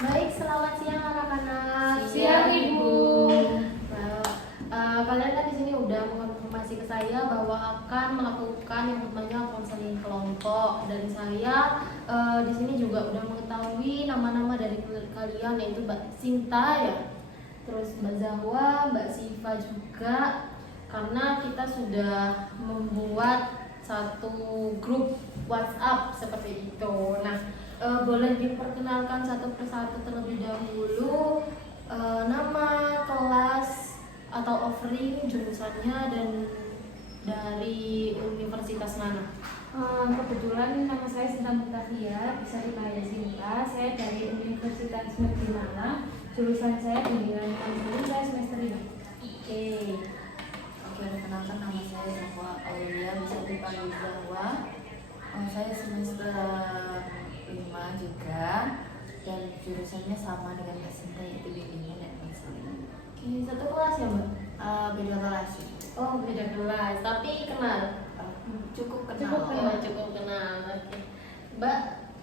Baik, selamat siang anak-anak. Siang, Ibu. Kalian kan di sini udah mengonfirmasi ke saya bahwa akan melakukan yang namanya konseling kelompok, dan saya di sini juga udah mengetahui nama-nama dari kalian, yaitu Mbak Sinta ya, terus Mbak Zahwa, Mbak Siva juga, karena kita sudah membuat satu grup WhatsApp seperti itu. Nah, boleh diperkenalkan satu persatu terlebih dahulu, nama, kelas, atau offering jurusannya, dan dari universitas mana? Kebetulan nama saya Sinta Muktafia, bisa dipanggil Sinta. Saya dari Universitas Negeri Malang. Jurusan saya bimbingan konseling, saya semester 5. Oke, Perkenalkan, nama saya Zahwa Aulia, bisa dipanggil Zahwa. Saya semester 5 juga, dan jurusannya sama dengan Mbak Sinta, yaitu bimbingan dan konseling. oke, satu kelas ya Mbak? Beda kelas sih. Oh, beda kelas, tapi kenal? Cukup kenal. Cukup kenal, oke. Mbak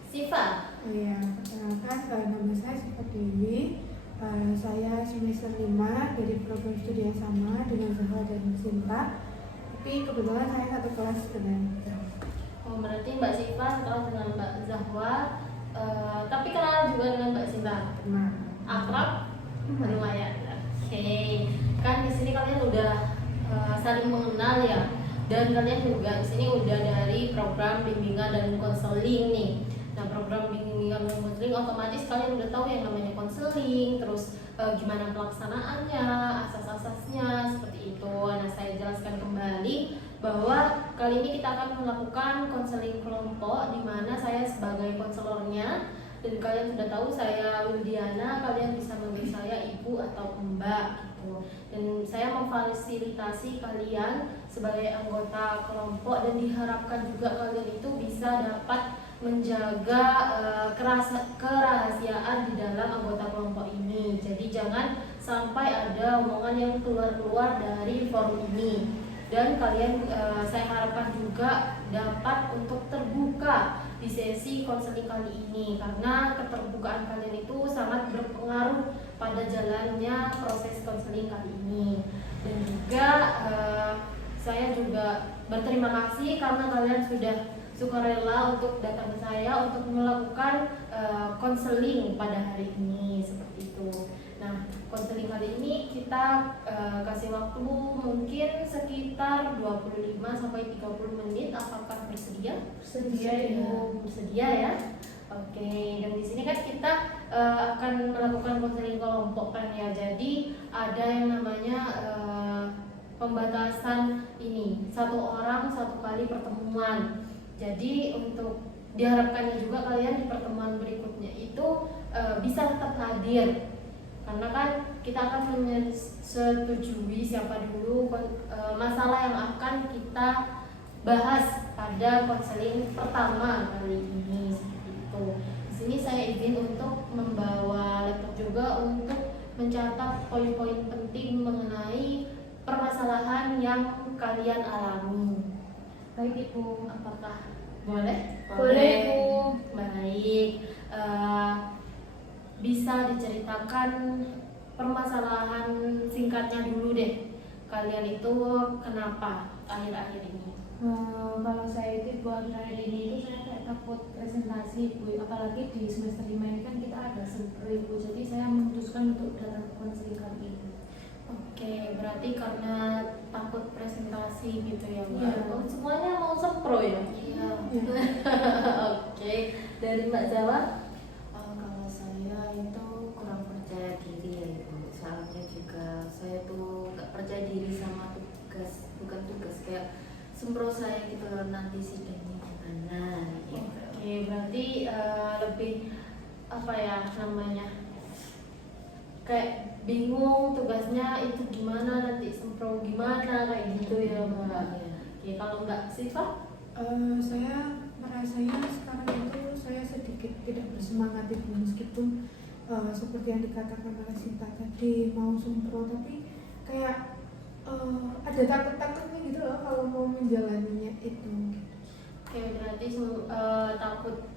Siva? Oh ya, perkenalkan, nama saya Siva Dewi. Saya semester 5 dari program studi yang sama dengan Zahra dan Sinta. Tapi kebetulan saya satu kelas dengan Zahra. Oh, berarti Mbak Siva sekelas dengan Mbak Zahwa, tapi kenal juga dengan Mbak Sinta? Nah, Akrab? Lumayan. Oke, kan di sini kalian udah saling mengenal ya, dan kalian juga di sini udah dari program bimbingan dan konseling nih. Nah, program bimbingan dan konseling otomatis kalian udah tahu yang namanya konseling, terus gimana pelaksanaannya, asas-asasnya seperti itu. Nah, saya jelaskan kembali bahwa kali ini kita akan melakukan konseling kelompok, di mana saya sebagai konselornya. Dan kalian sudah tahu saya Wildiana, kalian bisa manggil saya ibu atau mbak gitu. Dan saya memfasilitasi kalian sebagai anggota kelompok, dan diharapkan juga kalian itu bisa dapat menjaga kerahasiaan di dalam anggota kelompok ini. Jadi jangan sampai ada omongan yang keluar-keluar dari forum ini. Dan kalian saya harapkan juga dapat untuk terbuka di sesi konseling kali ini, karena keterbukaan kalian itu sangat berpengaruh pada jalannya proses konseling kali ini. Dan juga saya juga berterima kasih karena kalian sudah sukarela untuk datang ke saya untuk melakukan konseling pada hari ini seperti itu. Nah, konseling kali ini kita kasih waktu mungkin sekitar 25 sampai 30 menit. Apakah bersedia? Bersedia ya. Oke, dan di sini kan kita akan melakukan konseling kelompok kan ya. Jadi ada yang namanya pembatasan ini, 1 orang 1 kali pertemuan. Jadi untuk diharapkannya juga kalian di pertemuan berikutnya itu bisa tetap hadir, karena kan kita akan menyetujui siapa dulu masalah yang akan kita bahas pada konseling pertama kali ini seperti itu. Di sini saya izin untuk membawa laptop juga untuk mencatat poin-poin penting mengenai permasalahan yang kalian alami. Baik Ibu, apakah boleh? Boleh, Bu. Baik, bisa diceritakan permasalahan singkatnya dulu deh. Kalian itu kenapa akhir-akhir ini? Kalau saya itu buat hari ini itu saya kayak takut presentasi, Bu. Apalagi di semester 5 ini kan kita ada sempro, Bu. Jadi saya memutuskan untuk datang ke konseling kali ini. Oke, berarti karena takut presentasi gitu ya Mbak? Iya. Oh, semuanya mau sempro ya? Iya. Oke, dari Mbak Jawa? Kalau saya itu kurang percaya diri ya Ibu. Soalnya juga saya tuh nggak percaya diri sama tugas, bukan tugas, kayak sempro saya gitu loh, nanti sidangnya gimana gitu. Oke, berarti lebih apa ya namanya, kayak bingung tugasnya itu gimana, nanti sempro gimana, kayak gitu ya Mbak. Iya. Oke, kalau Mbak Siva? saya merasanya sekarang itu saya sedikit tidak bersemangat itu, meskipun seperti yang dikatakan oleh Sinta tadi mau sempro, tapi kayak ada takut-takutnya gitu loh kalau mau menjalaninya itu. Oke, berarti takut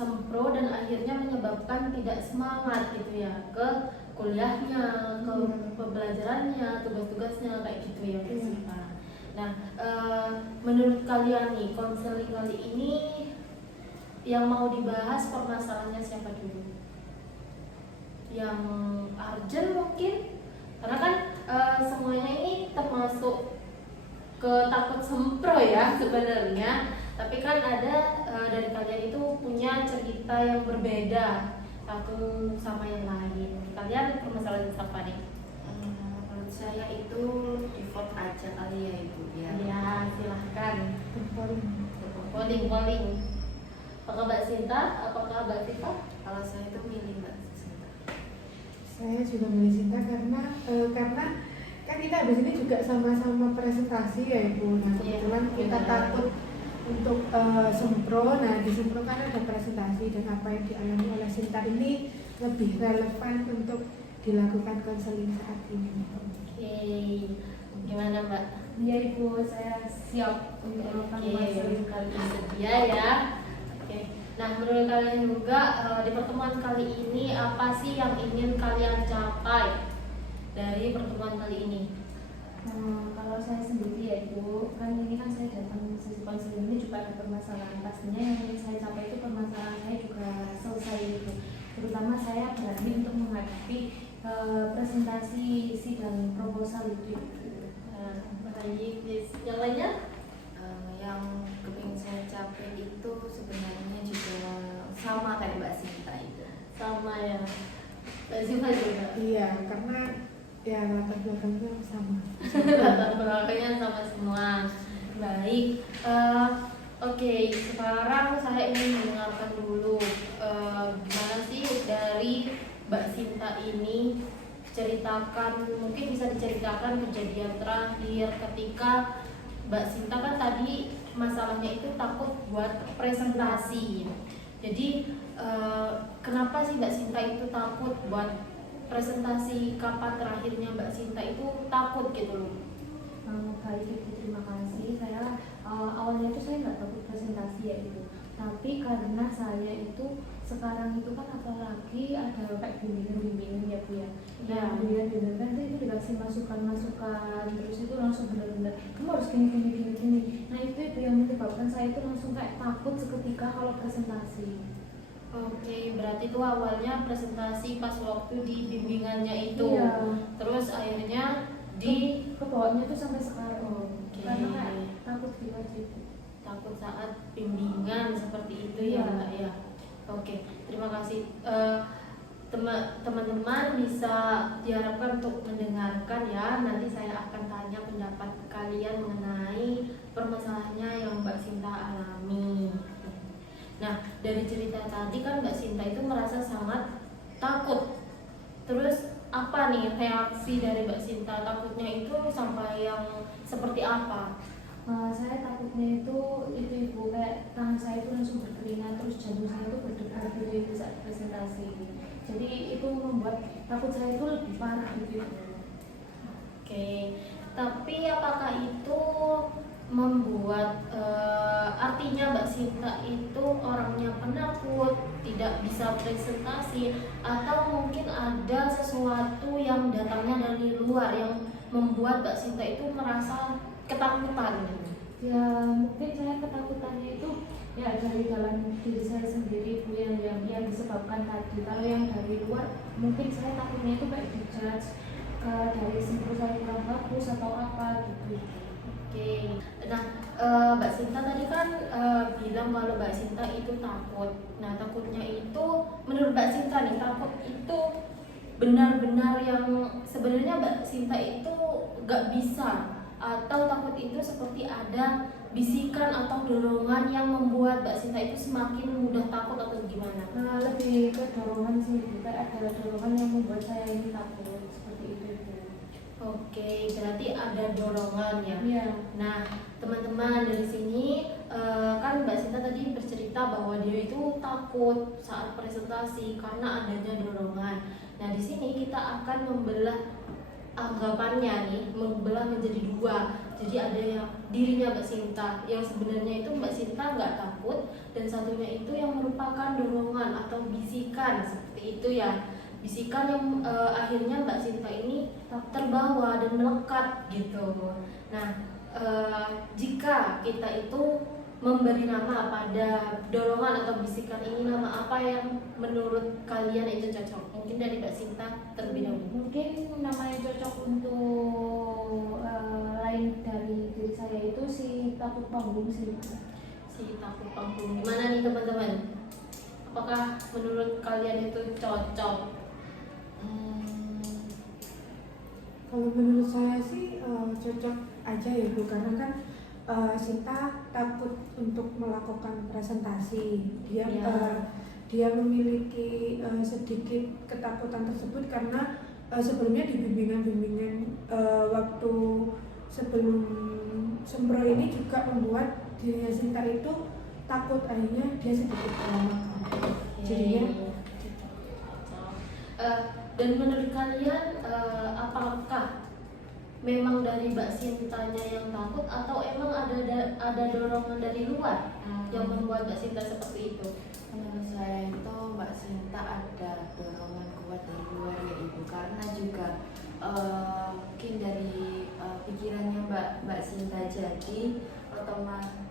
sempro dan akhirnya menyebabkan tidak semangat gitu ya ke kuliahnya, ke pembelajarannya, tugas-tugasnya kayak gitu ya Mbak Sinta. Nah, menurut kalian nih konseling kali ini yang mau dibahas permasalahannya siapa dulu? Yang urgent mungkin? Karena kan semuanya ini termasuk ke takut sempro ya sebenarnya. Tapi kan ada dari kalian itu punya cerita yang berbeda satu sama yang lain. Kalian permasalahan siapa nih? Menurut saya itu default aja kali ya Ibu ya. Ya, silahkan. Polling. Polling. Apakah Mbak Sinta? Apakah Mbak Sinta? Kalau saya itu milih Mbak Sinta. Saya juga milih Sinta karena kan kita habis ini juga sama-sama presentasi ya Ibu. Nah kebetulan kita benar. takut untuk sempro. Nah di sempro kan ada presentasi dan apa yang dialami oleh Sinta ini lebih relevan untuk dilakukan konseling saat ini. Oke. Gimana Mbak? Ya Ibu, saya siap untuk melakukan konseling kali ini. Sedia ya. Oke. Nah, menurut kalian juga di pertemuan kali ini apa sih yang ingin kalian capai dari pertemuan kali ini? Kalau saya sendiri ya Ibu, kan ini kan saya datang sesi konseling ini juga ada permasalahan. Pastinya yang ingin saya capai itu permasalahan saya juga selesai itu. Terutama saya berani untuk menghadapi presentasi sidang proposal itu. Baik, yang lainnya? Yang kepingin saya capai itu sebenarnya juga sama kayak Mbak Sinta itu. Sama ya. Mbak Sinta juga. Iya karena ya latar belakangnya sama. Latar belakangnya sama semua. Baik. Oke, sekarang saya ingin mendengarkan dulu gimana sih dari Mbak Sinta ini, ceritakan, mungkin bisa diceritakan kejadian terakhir ketika Mbak Sinta kan tadi masalahnya itu takut buat presentasi. Jadi kenapa sih Mbak Sinta itu takut buat presentasi? Kapan terakhirnya Mbak Sinta itu takut gitu loh? Baik Ibu, terima kasih. Saya awalnya itu saya nggak takut presentasi ya Ibu, tapi karena saya itu sekarang itu kan apalagi ada kayak bimbingan ya Bu ya. Ya. Bimbingan kan itu dikasih masukan, terus itu langsung benar-benar kamu harus gini. Nah itu yang menyebabkan saya itu langsung kayak takut seketika kalau presentasi. Oke, berarti itu awalnya presentasi pas waktu di bimbingannya itu. Iya. Terus akhirnya di Kebawahnya tuh sampai sekarang. Oke. Karena kayak takut gitu aja Bu. takut saat bimbingan seperti itu ya Iya. Mbak ya. Oke, terima kasih. Teman-teman bisa diharapkan untuk mendengarkan ya. Nanti saya akan tanya pendapat kalian mengenai permasalahannya yang Mbak Sinta alami. Nah, dari cerita tadi kan Mbak Sinta itu merasa sangat takut. Terus apa nih reaksi dari Mbak Sinta? Takutnya itu sampai yang seperti apa? Saya takutnya itu Ibu, kayak tangan saya itu langsung berkeringat, terus jantung saya itu berdebar gitu Ibu saat presentasi. Jadi itu membuat takut saya itu lebih parah gitu Ibu. Oke, tapi apakah itu membuat artinya Mbak Sinta itu orangnya penakut, tidak bisa presentasi, atau mungkin ada sesuatu yang datangnya dari luar yang membuat Mbak Sinta itu merasa ketakutan gitu? Ya mungkin saya ketakutannya itu ya dari dalam diri saya sendiri Bu, yang disebabkan tadi. Kalau yang dari luar mungkin saya takutnya itu kayak dijudge dari sempro saya kurang bagus atau apa gitu. Oke, nah Mbak Sinta tadi kan bilang kalau Mbak Sinta itu takut. Nah takutnya itu menurut Mbak Sinta nih, takut itu benar-benar yang sebenarnya Mbak Sinta itu gak bisa, atau takut itu seperti ada bisikan atau dorongan yang membuat Mbak Sinta itu semakin mudah takut atau gimana? Nah lebih ke dorongan sih Bu, kayak ada dorongan yang membuat saya ini takut seperti itu Bu. Oke, berarti ada dorongan ya. Iya. Nah, teman-teman dari sini kan Mbak Sinta tadi bercerita bahwa dia itu takut saat presentasi karena adanya dorongan. Nah, di sini kita akan membelah anggapannya nih membelah menjadi dua. Jadi ada yang dirinya Mbak Sinta yang sebenarnya itu Mbak Sinta nggak takut, dan satunya itu yang merupakan dorongan atau bisikan seperti itu ya, bisikan yang akhirnya Mbak Sinta ini terbawa dan melekat gitu. Nah, jika kita itu memberi nama pada dorongan atau bisikan ini, nama apa yang menurut kalian itu cocok? Mungkin dari Mbak Sinta terlebih dahulu. Mungkin nama yang cocok untuk lain dari diri saya itu si takut panggung sih. Si takut panggung. Gimana nih teman-teman? Apakah menurut kalian itu cocok? Kalau menurut saya sih cocok aja ya Bu, karena kan Sinta takut untuk melakukan presentasi. Dia Ya. dia memiliki sedikit ketakutan tersebut karena sebelumnya di bimbingan waktu sebelum sempro ini juga membuat dirinya Sinta itu takut, akhirnya dia sedikit kelelahan. Jadinya Dan menurut kalian apakah memang dari Mbak Sintanya yang takut atau emang ada dorongan dari luar yang membuat Mbak Sinta seperti itu? Menurut saya itu Mbak Sinta ada dorongan kuat dari luar ya Ibu, karena juga mungkin dari pikirannya Mbak Sinta, jadi otomatis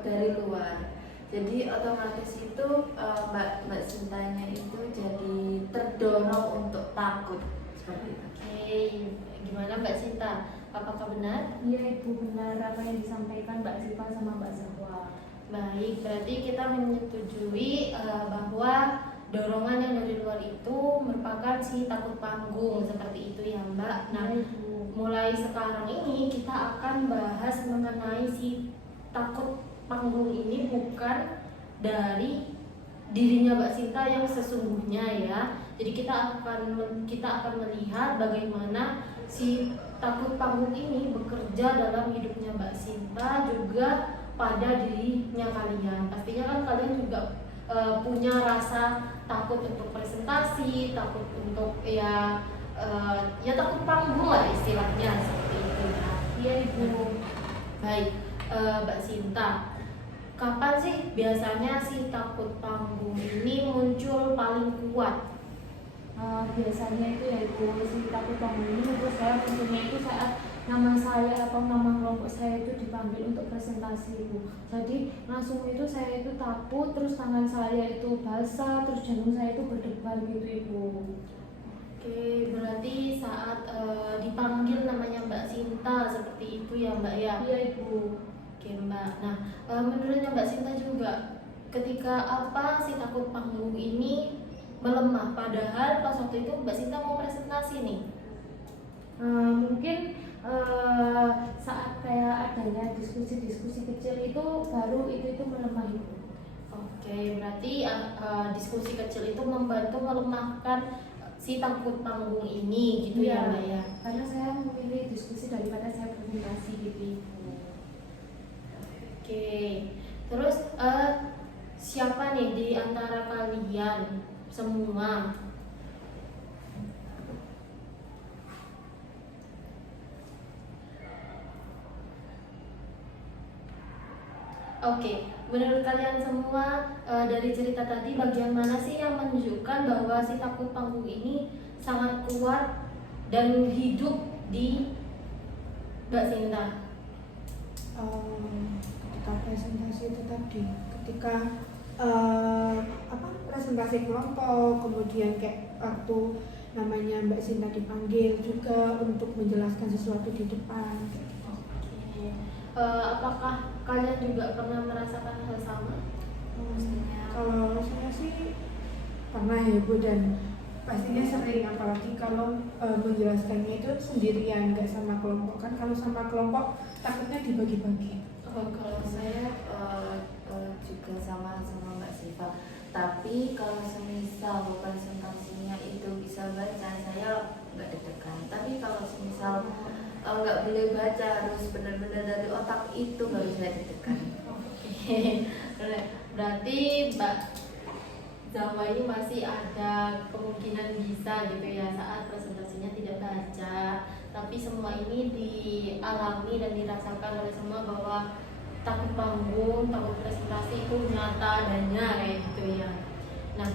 dari luar. Jadi otomatis itu Mbak Sintanya itu jadi terdorong untuk takut seperti itu. Oke, gimana Mbak Sinta? Apakah benar? Iya Ibu, benar apa yang disampaikan Mbak Siva sama Mbak Zahwa. Baik, berarti kita menyetujui bahwa dorongan yang dari luar itu merupakan si takut panggung seperti itu ya Mbak. Nah, Iya, Ibu. mulai sekarang ini kita akan bahas mengenai si takut panggung ini bukan dari dirinya Mbak Sinta yang sesungguhnya ya. Jadi kita akan melihat bagaimana si takut panggung ini bekerja dalam hidupnya Mbak Sinta juga pada dirinya kalian. Pastinya kan kalian juga punya rasa takut untuk presentasi, takut untuk ya takut panggung lah istilahnya seperti itu ya. Iya Ibu. Baik, Mbak Sinta, kapan sih biasanya si takut panggung ini muncul paling kuat? Biasanya itu ya Ibu, si takut panggung ini menurut saya munculnya itu saat nama saya atau nama kelompok saya itu dipanggil untuk presentasi Ibu. Jadi langsung itu saya itu takut, terus tangan saya itu basah, terus jantung saya itu berdebar gitu Ibu. Oke, berarti saat dipanggil namanya Mbak Sinta seperti itu ya Mbak ya? Iya Ibu. Oke Mbak, nah menurutnya Mbak Sinta juga ketika apa si takut panggung ini melemah, padahal pas waktu itu Mbak Sinta mau presentasi nih. Mungkin saat kayak adanya diskusi-diskusi kecil itu baru itu melemah Ibu. Oke, berarti diskusi kecil itu membantu melemahkan si takut panggung ini gitu ya Mbak ya? Karena saya memilih diskusi daripada saya presentasi gitu Ibu. Oke, terus siapa nih di antara kalian semua Oke, menurut kalian semua dari cerita tadi bagian mana sih yang menunjukkan bahwa si takut panggung ini sangat kuat dan hidup di Mbak Sinta? Ketika presentasi itu tadi, ketika presentasi kelompok, kemudian kayak waktu namanya Mbak Sinta dipanggil juga untuk menjelaskan sesuatu di depan. Oke. Apakah kalian juga pernah merasakan hal sama? Kalau saya sih pernah ya Bu, dan pastinya sering, apalagi kalau menjelaskannya itu sendirian, nggak sama kelompok. Kan kalau sama kelompok takutnya dibagi-bagi. Kalau saya juga sama Mbak Siva. Tapi kalau semisal presentasinya itu bisa baca, saya nggak deg-degan. Tapi kalau semisal nggak boleh baca, harus benar-benar dari otak, itu baru saya deg-degan. Oke. Berarti Mbak Jawa ini masih ada kemungkinan bisa gitu ya saat presentasinya tidak baca, tapi semua ini dialami dan dirasakan oleh semua bahwa takut panggung, takut presentasi itu nyata adanya kayak gitu ya. Nah,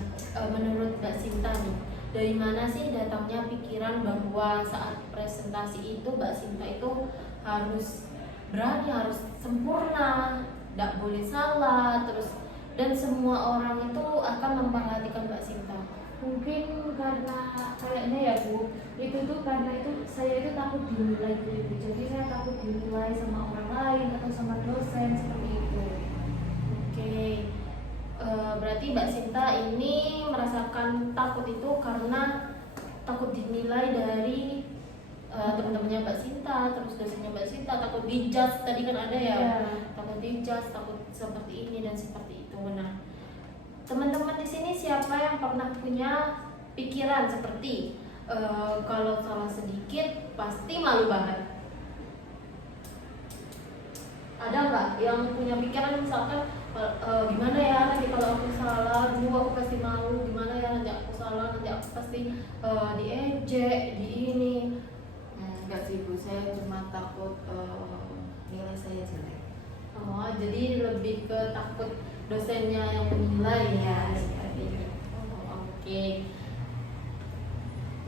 menurut Mbak Sinta nih, dari mana sih datangnya pikiran bahwa saat presentasi itu Mbak Sinta itu harus berani, harus sempurna, tidak boleh salah, terus dan semua orang itu akan memperhatikan Mbak Sinta? Mungkin karena kayaknya ya Bu, itu tuh karena itu saya itu takut dinilai gitu, Bu. Jadi saya takut dinilai sama orang lain atau sama dosen seperti itu. Oke, berarti Mbak Sinta ini merasakan takut itu karena takut dinilai dari teman-temannya Mbak Sinta, terus dosennya Mbak Sinta, takut dijudge tadi kan ada ya, Ya. takut dijudge, takut seperti ini dan seperti itu. Nah, teman-teman di sini siapa yang pernah punya pikiran seperti kalau salah sedikit pasti malu banget? Ada nggak yang punya pikiran misalkan gimana ya nanti kalau aku salah, dulu aku pasti malu, gimana ya nanti aku salah, nanti aku pasti diejek, di ini. Enggak sih Bu, saya cuma takut nilai saya jelek. Oh, jadi lebih ke takut dosennya yang menilai ya seperti itu. Oh, oke.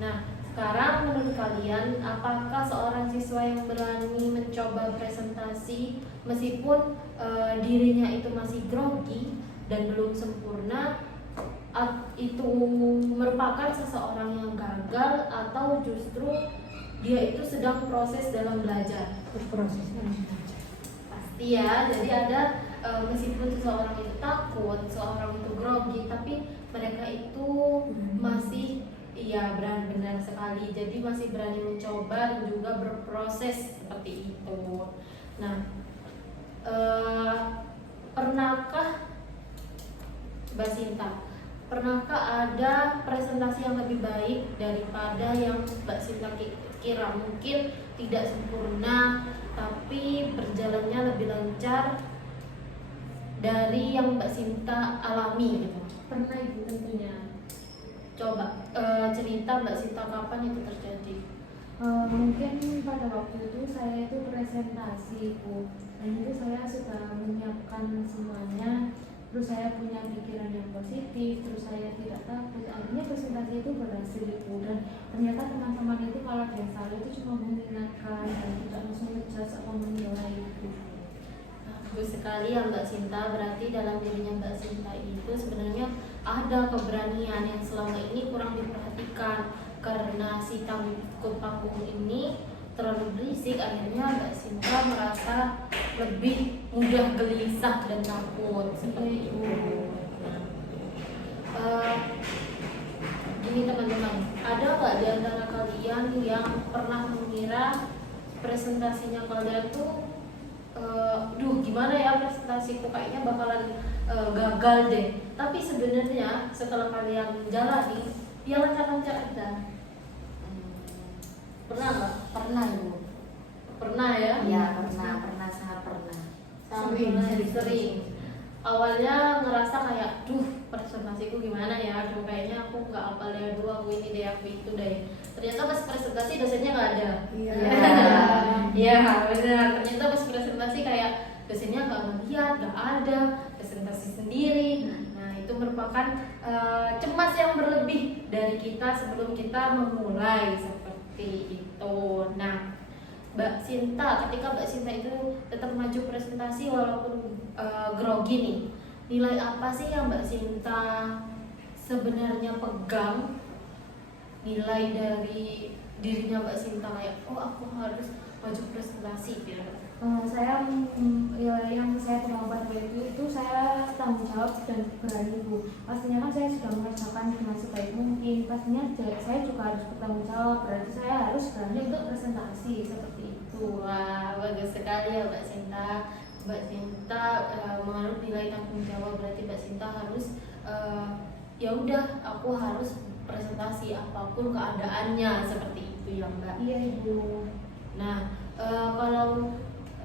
Nah, sekarang menurut kalian apakah seorang siswa yang berani mencoba presentasi meskipun dirinya itu masih grogi dan belum sempurna itu merupakan seseorang yang gagal atau justru dia itu sedang proses dalam belajar? Berproses dalam belajar. Pasti ya, jadi ada meskipun seseorang itu takut, seseorang itu grogi, tapi mereka itu masih benar sekali, jadi masih berani mencoba dan juga berproses seperti itu. Nah, pernahkah Mbak Sinta, pernahkah ada presentasi yang lebih baik daripada yang Mbak Sinta kira? Mungkin tidak sempurna tapi berjalannya lebih lancar dari yang Mbak Sinta alami gitu. Pernah Ibu tentunya. Coba cerita Mbak Sinta kapan itu terjadi? Mungkin pada waktu itu saya itu presentasi Bu, dan itu saya sudah menyiapkan semuanya, terus saya punya pikiran yang positif, terus saya tidak takut, akhirnya presentasi itu berhasil Bu. Dan ternyata teman-teman itu kalau ada yang salah itu cuma mengingatkan dan tidak langsung ngejudge atau menilai itu. Bagus sekali ya Mbak Sinta, berarti dalam dirinya Mbak Sinta itu sebenarnya ada keberanian yang selama ini kurang diperhatikan karena si takut panggung ini terlalu berisik, akhirnya Mbak Sinta merasa lebih mudah gelisah dan takut seperti itu. Gini teman-teman, ada nggak di antara kalian yang pernah mengira presentasinya kalian tuh gimana ya presentasiku kayaknya bakalan gagal deh, tapi sebenarnya setelah kalian jalani ya lancar-lancar aja? Pernah nggak? Pernah Ibu. Pernah ya? Iya pernah, sangat pernah. Sering. Awalnya ngerasa kayak, presentasiku gimana ya? Kayaknya aku nggak hafal ya, aku ini deh, aku itu deh. Ternyata pas presentasi dosennya nggak ada. Iya. Iya benar. Ternyata pas presentasi kayak dosennya nggak ngeliat, nggak ada, presentasi sendiri. Nah itu merupakan cemas yang berlebih dari kita sebelum kita memulai seperti itu. Nah, Mbak Sinta, ketika Mbak Sinta itu tetap maju presentasi walaupun grogi nih, nilai apa sih yang Mbak Sinta sebenarnya pegang? Nilai dari dirinya Mbak Sinta kayak, aku harus maju presentasi gitu. Saya yang saya pegang pada itu saya tanggung jawab dan berani Bu. Pastinya kan saya sudah mengerjakan dengan sebaik mungkin. Pastinya saya juga harus bertanggung jawab. Berarti saya harus berani untuk presentasi seperti itu. Wah, bagus sekali ya Mbak Sinta. Mbak Sinta menganut nilai tanggung jawab, berarti Mbak Sinta harus ya udah, aku harus presentasi apapun keadaannya seperti itu ya Mbak. Iya Ibu. Nah, kalau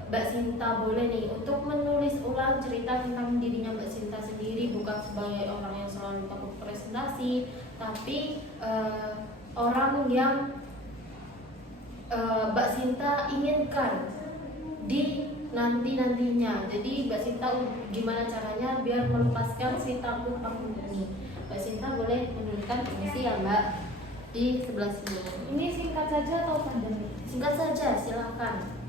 Mbak Sinta boleh nih untuk menulis ulang cerita tentang dirinya Mbak Sinta sendiri, bukan sebagai orang yang selalu takut presentasi, tapi orang yang Mbak Sinta inginkan di nantinya. Jadi Mbak Sinta gimana caranya biar melepaskan si takut panggung ini. Mbak Sinta boleh menuliskan puisi ya Mbak di sebelah sini. Ini singkat saja atau panjang nih? Singkat saja, silakan.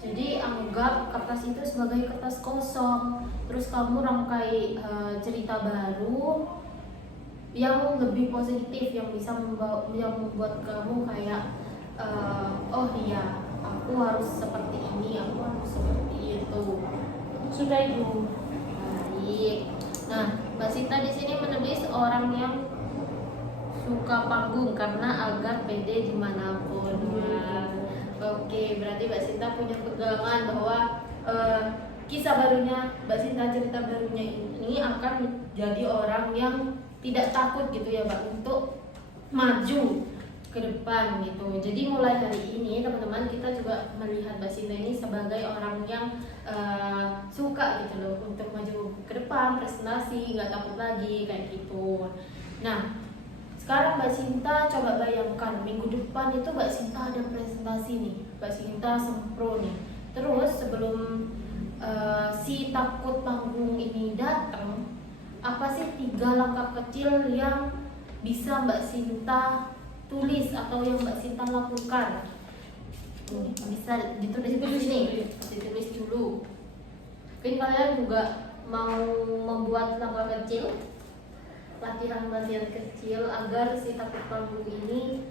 Jadi anggap kertas itu sebagai kertas kosong, terus kamu rangkai cerita baru yang lebih positif, yang bisa membuat kamu kayak oh iya, aku harus seperti ini, aku harus seperti itu. Sudah Ibu. Baik. Nah, Mbak Sinta di sini menulis orang yang suka panggung karena agar pede dimanapun. Wah. Oke, berarti Mbak Sinta punya pegangan bahwa kisah barunya Mbak Sinta, cerita barunya ini akan jadi orang yang tidak takut gitu ya Mbak untuk maju ke depan gitu. Jadi mulai hari ini teman-teman, kita juga melihat Mbak Sinta ini sebagai orang yang suka gitu loh untuk maju ke depan, presentasi, nggak takut lagi kayak gitu. Nah, sekarang Mbak Sinta coba bayangkan minggu depan itu Mbak Sinta ada presentasi nih, Mbak Sinta sempro nih. Terus sebelum si takut panggung ini datang, apa sih 3 langkah kecil yang bisa Mbak Sinta tulis atau yang Mbak Sinta lakukan? Bisa ditulis di sini, ditulis dulu. Mungkin kalian juga mau membuat langkah kecil, latihan-latihan kecil agar si takut panggung ini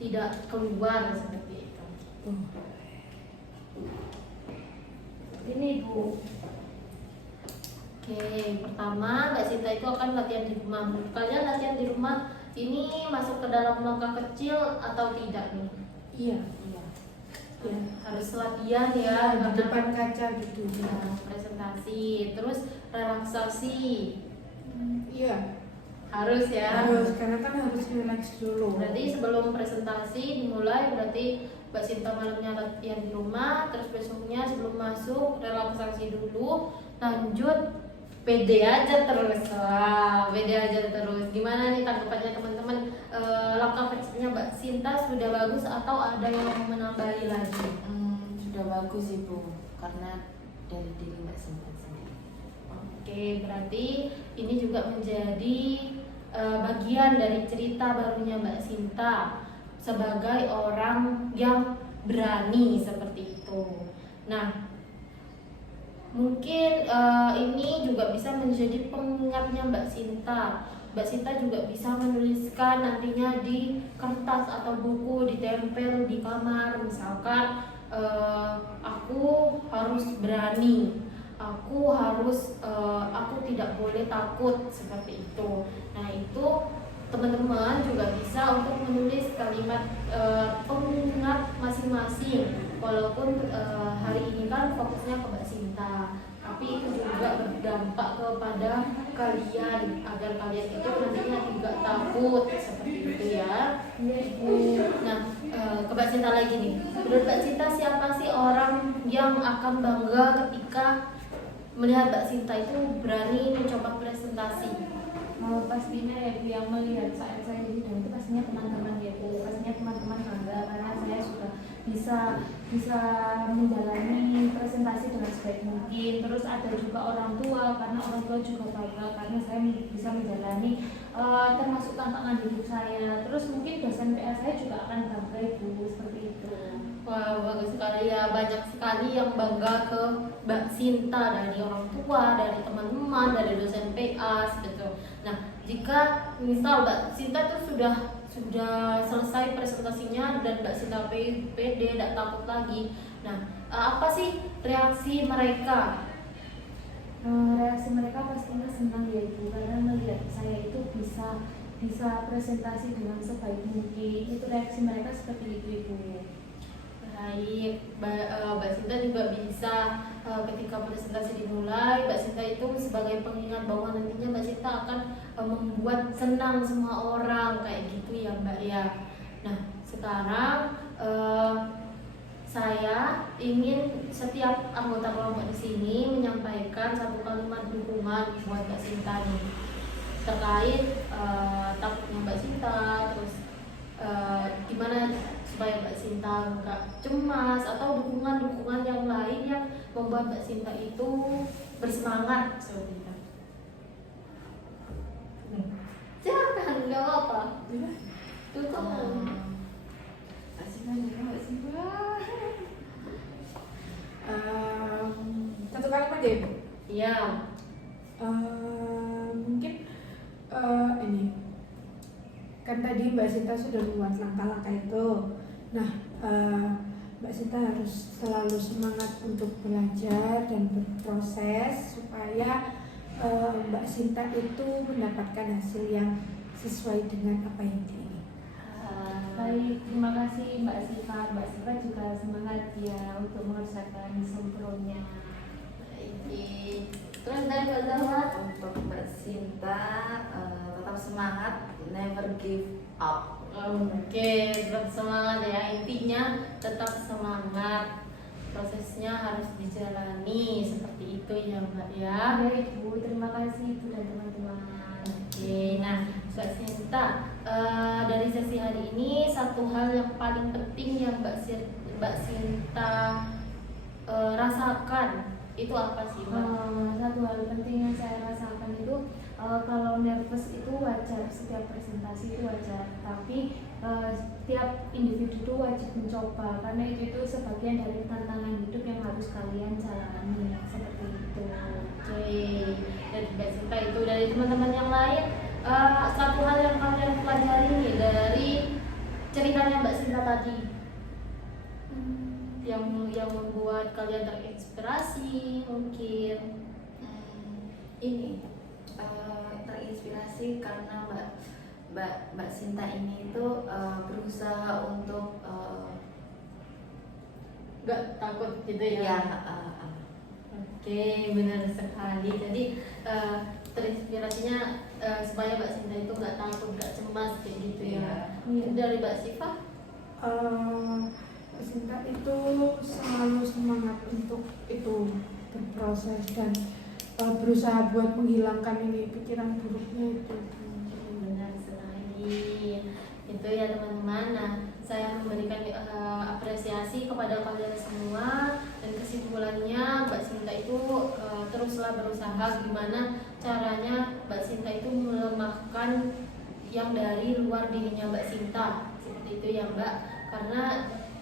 tidak keluar seperti itu. Ini Ibu. Oke, pertama Mbak Sinta itu akan latihan di rumah. Kalian latihan di rumah ini masuk ke dalam langkah kecil atau tidak nih? Iya. Ya, harus latihan ya, Di karena depan kaca gitu. presentasi, terus relaksasi. Iya. Harus ya. Harus, karena kan harus relax dulu. Berarti sebelum presentasi dimulai, berarti Mbak Sinta malamnya latihan di rumah, terus besoknya sebelum masuk relaksasi dulu, lanjut pede aja terus. Wah, pede aja terus. Gimana nih tanggapannya teman-teman? Langkah kecilnya Mbak Sinta sudah bagus atau ada yang mau menambahi lagi? Sudah bagus Ibu, karena dari diri Mbak Sinta sendiri. Oke, berarti ini juga menjadi bagian dari cerita barunya Mbak Sinta sebagai orang yang berani seperti itu. Nah, mungkin ini juga bisa menjadi pengingatnya Mbak Sinta. Mbak Sinta juga bisa menuliskan nantinya di kertas atau buku, ditempel di kamar. Misalkan aku harus berani, aku tidak boleh takut, seperti itu. Nah, itu teman-teman juga bisa untuk menulis kalimat pengingat masing-masing. Walaupun hari ini kan fokusnya ke Mbak Sinta, tapi itu juga berdampak kepada kalian agar kalian itu nantinya tidak takut, seperti itu ya. Nah, ke Mbak Sinta lagi nih. Menurut Mbak Sinta, siapa sih orang yang akan bangga ketika melihat Mbak Sinta itu berani mencoba presentasi? Pastinya ya Bu, yang melihat saat saya di sidang itu pastinya teman-teman ya Bu, pastinya teman-teman bangga karena saya sudah bisa menjalani presentasi dengan sebaik mungkin. Terus ada juga orang tua, karena orang tua juga bangga karena saya bisa menjalani termasuk tantangan hidup saya. Terus mungkin dosen PA saya juga akan bangga Ibu, seperti itu. Wah, bagus sekali ya, banyak sekali yang bangga ke Mbak Sinta, dari orang tua, dari teman-teman, dari dosen PA gitu. Nah, jika misal Mbak Sinta tuh sudah selesai presentasinya dan Mbak Sinta pede, tidak takut lagi. Nah, apa sih reaksi mereka? Reaksi mereka pastinya senang ya Ibu, karena melihat saya itu bisa presentasi dengan sebaik mungkin. Itu reaksi mereka seperti itu Ibu. Baik, Mbak Sinta juga bisa ketika presentasi dimulai, Mbak Sinta itu sebagai pengingat bahwa nantinya Mbak Sinta akan membuat senang semua orang, kayak gitu ya Mbak ya. Nah, Sekarang saya ingin setiap anggota kelompok di sini menyampaikan satu kalimat dukungan buat Mbak Sinta nih terkait takutnya Mbak Sinta, terus gimana supaya Mbak Sinta nggak cemas atau dukungan-dukungan yang lain yang membuat Mbak Sinta itu bersemangat seperti itu. Silakan, nggak apa-apa. Tutup. Satu kalimat ya Ibu? Iya. Mungkin ini kan tadi Mbak Sinta sudah membuat langkah-langkah itu. Nah, Mbak Sinta harus selalu semangat untuk belajar dan berproses supaya Mbak Sinta itu mendapatkan hasil yang sesuai dengan apa yang diinginkan. Baik, terima kasih Mbak Siva. Mbak Siva juga semangat ya untuk mengerjakan sempronya. Terus dari Mbak Zahra? Untuk Mbak Sinta tetap semangat, never give up. Oke, tetap semangat ya. Intinya tetap semangat. Prosesnya harus dijalani seperti itu ya Mbak ya. Baik Bu, terima kasih Bu dan teman-teman. Oke, nah Mbak Sinta, dari sesi hari ini satu hal yang paling penting yang Mbak Sinta rasakan itu apa sih Mbak? Satu hal penting yang saya rasakan itu kalau nervous itu wajar, setiap presentasi itu wajar, tapi setiap individu itu wajib mencoba karena itu sebagian dari tantangan hidup yang harus kalian jalani seperti itu. Oke, dari Mbak Sinta itu, dari teman-teman yang lain satu hal yang kalian pelajari nih dari ceritanya Mbak Sinta tadi yang membuat kalian terinspirasi mungkin. Ini terinspirasi karena Mbak Sinta ini itu berusaha untuk Gak takut gitu ya? ya Oke, benar sekali. Jadi terinspirasinya supaya Mbak Sinta itu nggak takut, nggak cemas kayak gitu ya. Iya. Dari Mbak Siva? Mbak Sinta itu selalu semangat untuk itu berproses dan berusaha buat menghilangkan ini pikiran buruknya itu. Benar sekali. Itu ya teman-teman. Nah, saya memberikan apresiasi kepada kalian semua dan kesimpulannya Mbak Sinta itu teruslah berusaha gimana caranya Mbak Sinta itu melemahkan yang dari luar dirinya Mbak Sinta seperti itu ya Mbak, karena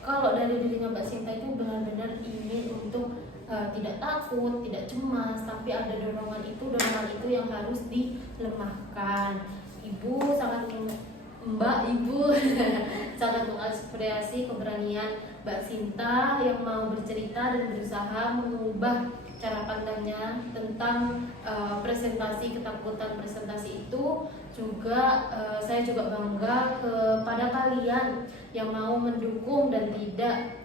kalau dari dirinya Mbak Sinta itu benar-benar ingin untuk tidak takut, tidak cemas, tapi ada dorongan itu yang harus dilemahkan. Ibu sangat sangat mengapresiasi keberanian Mbak Sinta yang mau bercerita dan berusaha mengubah cara pandangnya tentang presentasi, ketakutan presentasi itu. Juga saya juga bangga kepada kalian yang mau mendukung dan tidak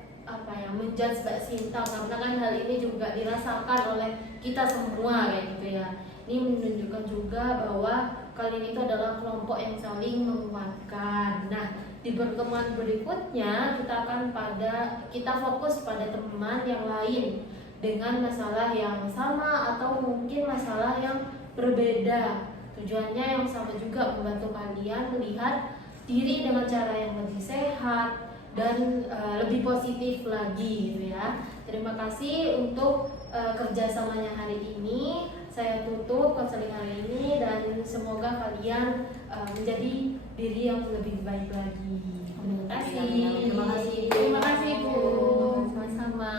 menjudge Mbak Sinta, karena kan hal ini juga dirasakan oleh kita semua kayak gitu ya. Ini menunjukkan juga bahwa kalian itu adalah kelompok yang saling menguatkan. Nah, di pertemuan berikutnya kita fokus pada teman yang lain dengan masalah yang sama atau mungkin masalah yang berbeda. Tujuannya yang sama juga, membantu kalian melihat diri dengan cara yang lebih sehat dan lebih positif lagi gitu ya. Terima kasih untuk kerjasamanya hari ini. Saya tutup konseling hari ini dan semoga kalian menjadi diri yang lebih baik lagi. Terima kasih. Terima kasih. Terima kasih Bu. Sama-sama.